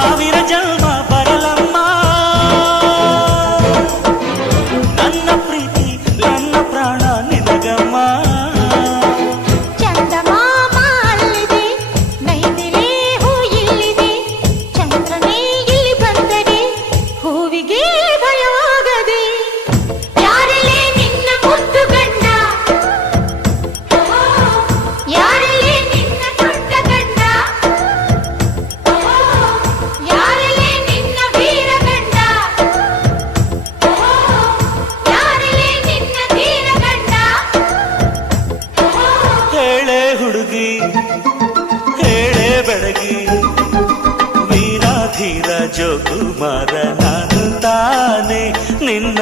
ಸಾವಿರ ಜನ್ಮ ಬರಲಮ್ಮ ನನ್ನ ಪ್ರೀತಿ ನನ್ನ ಪ್ರಾಣ ನಿನಗಮ್ಮ. ಚಂದಮಾಮ ಅಲ್ಲಿದೆ, ನೈದಿಲೆ ಹೂ ಇಲ್ಲಿದೆ, ಚಂದ್ರನೇ ಇಲ್ಲಿ ಬಂದರೆ ಹೂವಿಗೆ ಭಯವಾಗದೆ. ಯಾರಲೇ ನಿನ್ನ ಮುದ್ದು ಗಂಡ, ಯಾರಲೇ ನಿನ್ನ ದೊಡ್ಡ ಗಂಡ, ಯಾರಲೇ ನಿನ್ನ ವೀರ ಗಂಡ, ಯಾರಲೇ ನಿನ್ನ ಧೀರ ಗಂಡ. ಹೇಳೆ ಹುಡುಗಿ ಹೇಳೆ ಬೆಳಗಿ, ವೀರಾಧೀರ ಜೋಕುಮಾರ ನಾನು ತಾನೆ ನಿನ್ನ